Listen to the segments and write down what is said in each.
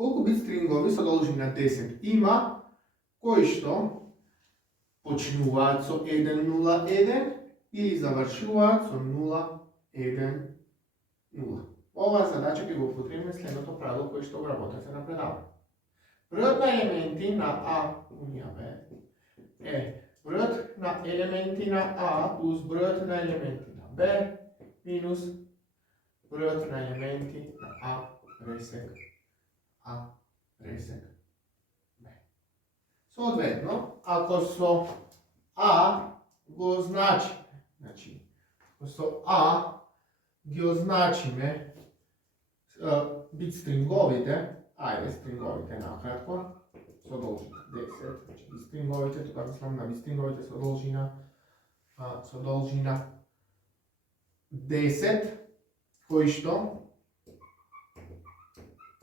колку бит стрингови со должина 10 има кои што почнуваат со 1,0,1 или завршуваат со 0,1,0. Оваа задача ќе го употребиме следното правило кое што вработате на предавање. Бројот на елементи на А унија Б е бројот на елементи на А плюс бројот на елементи на Б минус бројот на елементи на А пресек Б. Соодветно, ако со А го означиме, значи, со А ги означиме бит стринговите, ајде стринговите накратко, со должина 10, значи бит стринговите, тука мислам на бит стринговите со должина 10, кои што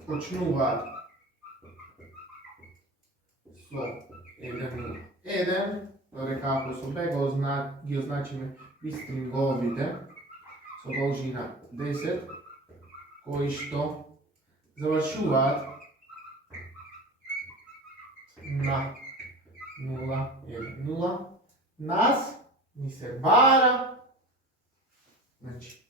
почнуваат со 1,1, додека ако со Б ги означиме бит стринговите со должина 10, кои што завршуваат на 0,1,0, нас ни се бара, значи,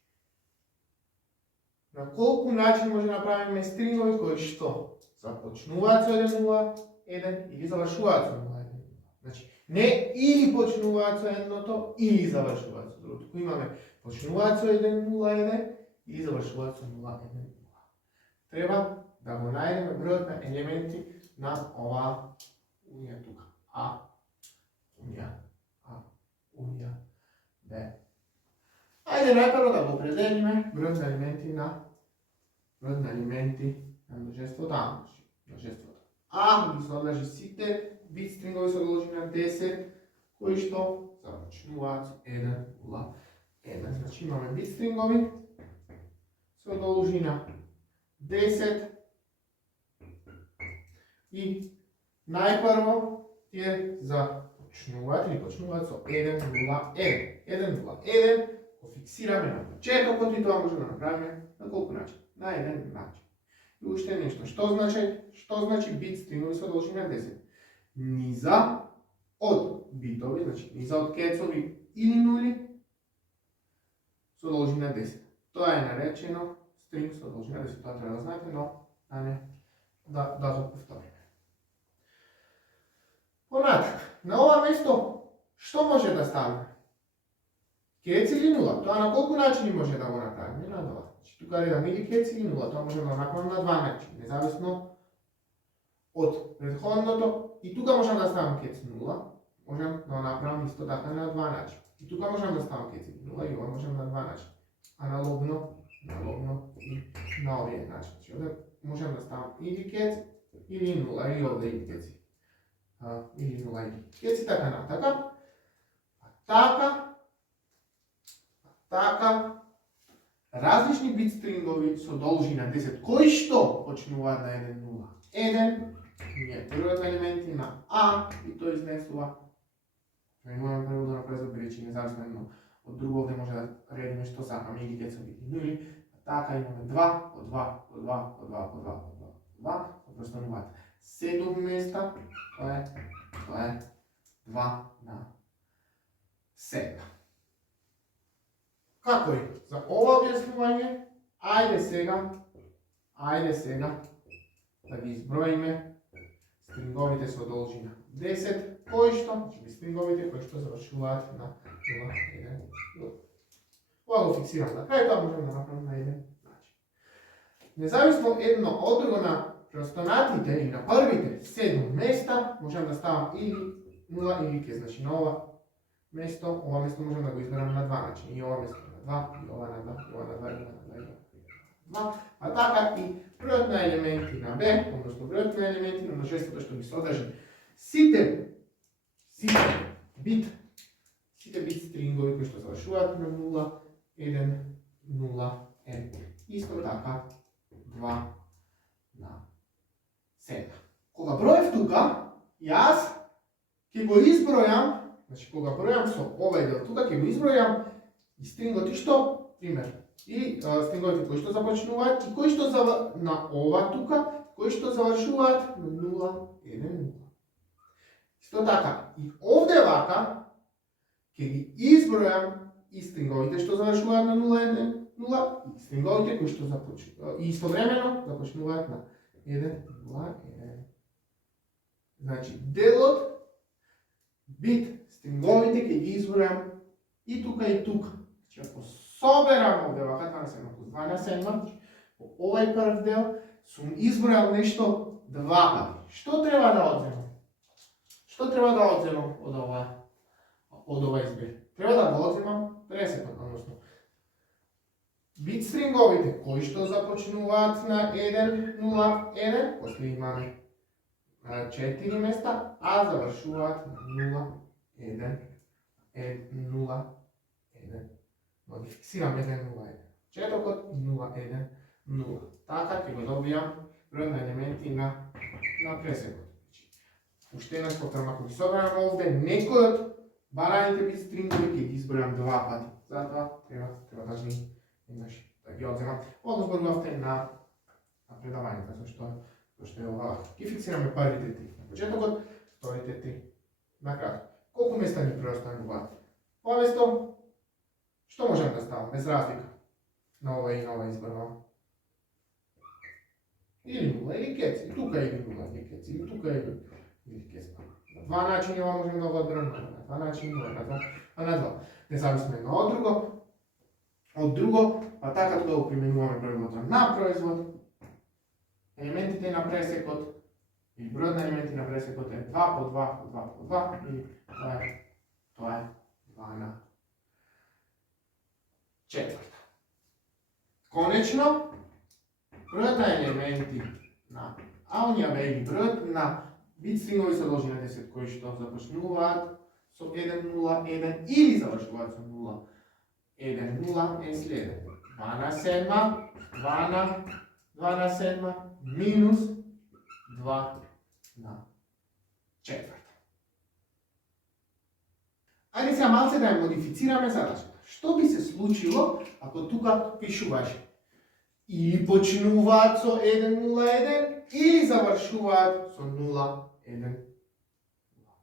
на колку начин може да направиме стрингови кои што започнуваат со 1,0,1 или завршуваат со 0,1,0. Значи, не или почнуваат со едното или завршуваат со другото. Туку имаме почнуваат со 1,0,1 или завршуваат со 0,1,0. Треба да го најдеме бројот на елементи на оваа унија тука. А унија Б. Ајде најпрво да го определиме бројот на елементи на множеството А. Множеството А ги содржи сите бит стрингови со должина 10 кои што започнуваат со 1,0,1. Значи имаме бит стрингови со должина 10 и најпрво тие започнуваат или почнуваат со 1,0,1. 1,0,1 го фиксираме на почетокот и тоа може да направиме на колку начин? На еден начин. И уште нешто. Што значи бит стрингови со должина 10? Низа од битови, значи низа од кецови или нули со должина 10. Тоа е наречено стринг со должина 10. Тоа треба да знаете, но да го повториме. Понатак, на ова место што може да ставиме? Кец или нула? Тоа на колку начини може да го направиме? На два. Значи тука гледаме или кец или нула, тоа може да го направиме на два начини, независно од претходното. И тука можам да ставам кец нула, можам да го направам исто така на два начини. И тука можам да ставам кец или нула, и ова можам на два начини. Аналогно и на овие начин. Значи овде можам да ставам или кец или нула, и овде или кец или нула или кец и така натака. Така, различни бит стрингови со должина 10, кои што почнуваат на 1,0,1, ние бројот на елементи на А и тој изнесува. Имаме прво да направиме речи независно едно од друго, овде може да редиме што сакаме или кецови или нули. Така имаме 2 од 2 од 2 од 2 од 2 од 2 од 2, остануваат 7 места, тоа е 2 на 7. Како е? За ова објаснување, ајде сега да ги изброиме стринговите со должина 10, кои што, значи стринговите кои што завршуваат на 0,1. Ова го фиксирам на крај, тоа можеме да направиме на еден начин. Независно едно од друго на преостанатите или на првите 7 места, можам да ставам или 0 или кез, значи на ова место можам да го изберам на два начини, и ова место на 2, и ова на 2, и ова на 2, и ова на 2, и ова на 2. А така и бројот на елементи на Б, односно бројот на елементи на множеството што ги содржи сите бит стрингови кои што завршуваат на 0, 1, 0, 1. Исто така 2 на 7. Кога броев тука, јас ќе го избројам, значи кога бројам со овај дел тука, ќе го избројам и стринготи што, пример, и стинговите кои што започнуваат и кои што на ова тука, koji što završuvat na 0, 1, 0. Isto така, i ovdje ovaka, kad izbrojam i stringovite što završuvat na 0, 1, 0, i stringovite koji što istovremeno započnuvat na 1, 0, 1. Znači, delot bit stringovite kad izbrojam i tuka i tuka. Znači, ako soberam ovdje ovaka 27 plus 27, ovaj prvi del sam izbrojal nešto dva pati. Što treba da odzemam? Što treba da odzemam od ovaj zbir? Treba da ga odzemam presekot, odnosno bit stringovite koji što započnuvat na 1, 0, 1, poslije imamo 4 mjesta, a završuvat na 0, 1, 0, 1. Ovdje fiksiram 1, 0, 1. Četvrkot 0, 1, 0. Така ќе го добијам број на елементи на пресекот. Уште повторно, ако ги соберам овде, некој од бараните бит стрингови ќе ги избројам два пати. Затоа треба важни еднаш да ги одземам. Ово зборувавте на предавањето, зашто е ова. Ги фиксираме првите три. На почетокот, вторите три. Накратко. Колку места ни преостануваат? Повесто, што можам да ставам без разлика на ова и на ова изборувам? Или 0, или кец, и тука или 0, или кец, или тука или кец. На два начини ова можеме да го одберем, на два начини, на два. Независно едно од друго, па така да го применуваме правилото на производ. Елементите на пресекот, или бројот на елементи на пресекот е 2 по 2 по 2 по 2, и тоа е 2 на четврта. Конечно, бројот на елементи на аунија или бројот на бит стринови со должина 10 кои што започнуваат со 1, 0, 1 или завршуваат со 0, 1, 0 е следен. 2 на 7, 2 на 7, минус 2 на четврта. Ајде сега малце да ја модифицираме задачата. Што би се случило ако тука пишуваше или почнуваат со 1-0-1, или завршуваат со 0-1-0.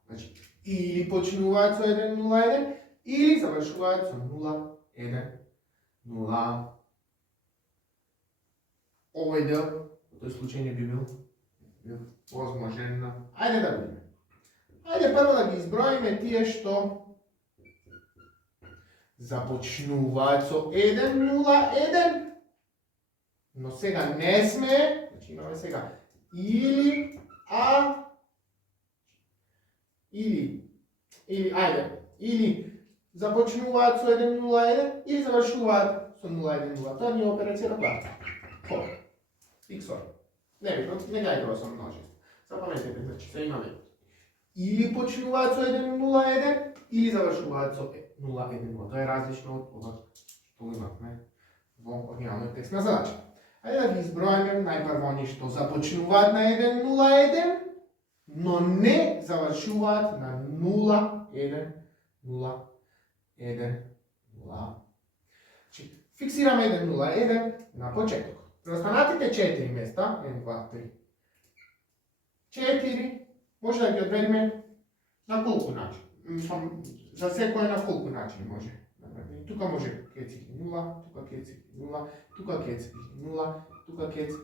Значи, или почнуваат со 1-0-1, или завршуваат со 0-1-0. Овој дел, во тој случај не би бил возможен. Ајде да видиме. Ајде прво да ги изброиме тие што започнуваат со 1-0-1, но сега не сме, значи имаме сега или или започнуваат со 1-0-1 или завршуваат со 0-1-0. Тоа ни е операцијата плата. Хора, иксор. Не видно, не гајдува со множество. Запаметете, значи се имаме или почнуваат со 1-0-1 или завршуваат со 0-1-0. Тоа е различно од ова што имавме во оригиналниот текст на задача. Ајде да ги изброиме најпрво они што започнуваат на 1-0-1, но не завршуваат на 0-1-0-1-0. Фиксираме 1-0-1 на почеток. Преостанатите 4 места, 1, 2, 3, 4, може да ги одредиме на колку начин? За секој на колку начин може. Тука може кеци 0, тука кеци 0, тука кеци 0, тука кеци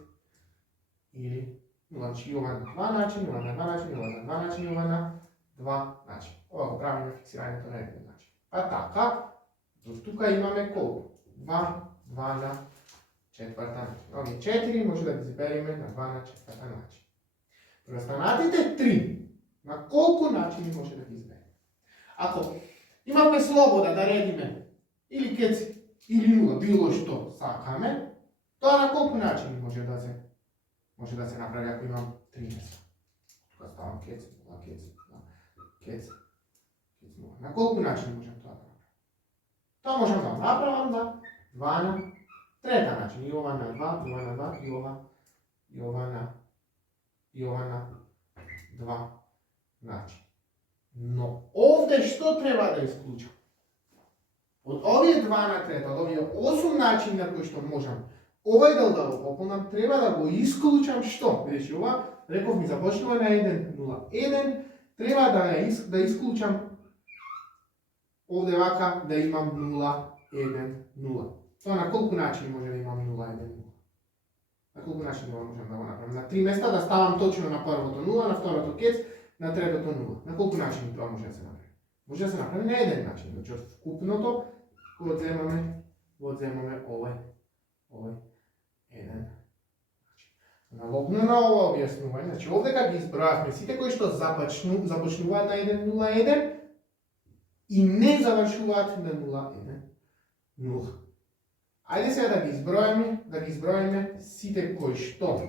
или 0. Значи ова на два начини, ова на два начини, ова на два начини, ова на два начини. Ова го правиме фиксирањето на еден начин. А така, до тука имаме колку? 2 на четврта начин. Овие 4 може да ги избериме на 2 на четврта начин. Преостанатите 3 на колку начини може да ги избериме? Ако имаме слобода да редиме или кеци или 0, било што сакаме, тоа на колку начини може да се направи ако имам 3 места? Тука ставам кец, 0, кец, 0, кец, 0. На колку начини можам тоа да направам? Тоа можам да направам на 2 на трета начин. И ова на 2, и ова на 2, и ова на 2 начин. Но овде што треба да исклучам? Од овие 2 на трета, од овие 8 начини на кои што можам Ovaj dal da popunam, treba da го isključam što? Znači ova, rekao mi započnula na 1, 0, 1, treba da isključam ovdje ovaka da imam 0, 1, 0. To na koliko način može da imam 0, 1, 0? Na koliko način možem da ovo napravim? Na 3 mjesta da stavam točno na prvo to 0, na vtoro to kec, na treto to 0. Na koliko način to može da se napravi? Može da se napravi na jedan način. Znači od skupno to odzemame ovaj jedan. Analogno na ovo objasnjuvanje. Znači ovdje kad izbrojavamo svi koji što započnuvati na 1, 0, 1 i ne završuvati na 0, 1, 0. Ajde сега да ги изброиме сите кои што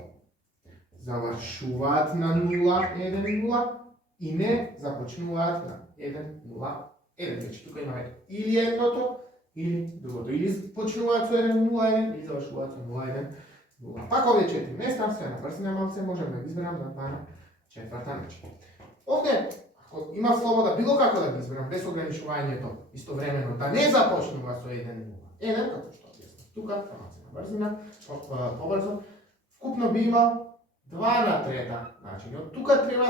завршуваат на 0, 1, 0 и не започнуваат на 1, 0, 1. Значи тука имаме или едното, или другото. Или почнуваат со 1, 0, 1, или завршуваат со 0, 1, 0. Пак овие 4 места, се на брзина малце, можеме да ги изберам на 2 на 4 начин. Овде, ако има слобода било како да ги изберам, без ограничувањето, истовремено, да не започнува со 1, 0, 1, како што тука, малце на брзина, побрзо, вкупно би имал 2 на трета начин. Од тука треба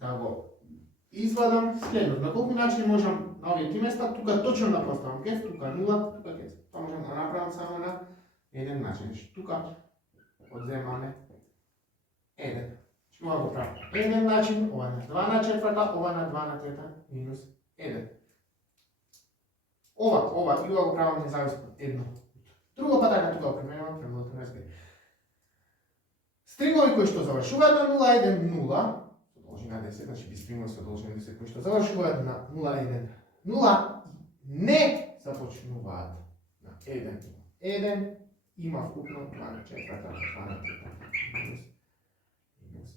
да го извадам следното. На колку начин можам на овие три места, тука точно да поставам кеф, тука 0, тука кеф. Тоа можам да направам само на еден начин. Тука одземаме 1. Ова го правам. Еден начин, ова на 2 на четврта, ова на 2 на трета, минус 1. Ова и ова го правам независно едно. Друго па така тука опременувам премногото разбери. Стрингови кои што завршуваат на 0, 1, 0, со должина 10, значи би стрингови со должина 10 кои што завршуваат на 0, 1, 0, не започнуваат на 1, 1, има вкупно 2 на четврта, 2 на трета, минус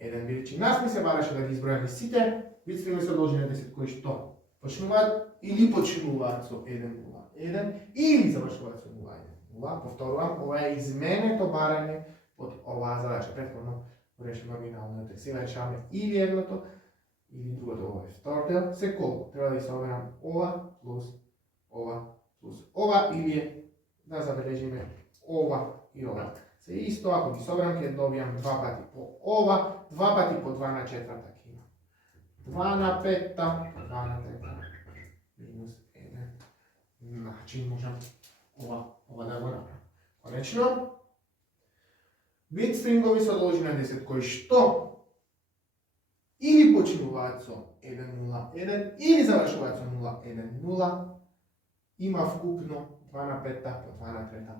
1. Види, нас ми се бараше да ги избројаме сите вид стрингови со должина 10 кои што почнуваат или почнуваат со 1, 0, 1 или завршуваат со 0, 1, 0. Повторувам, ова е изменето барање од оваа задача. Претходно го решиме оригиналното. Сега решаваме или едното, или другото. Ова е втор дел. Се колку? Треба да соберам ова плюс ова или да забележиме ова и ова. Се исто, ако ги соберам, ќе добијам 2 пати по ова, 2 пати по 2 на четврта ќе имам. 2 на петта, 2 на трета, минус 1. Начин можам ова да го направам. Конечно, вид стрингови со должина 10 кои што или почнуваат со 1,0,1 или завршуваат со 0,1,0 има вкупно 2 на петта по 2 на трета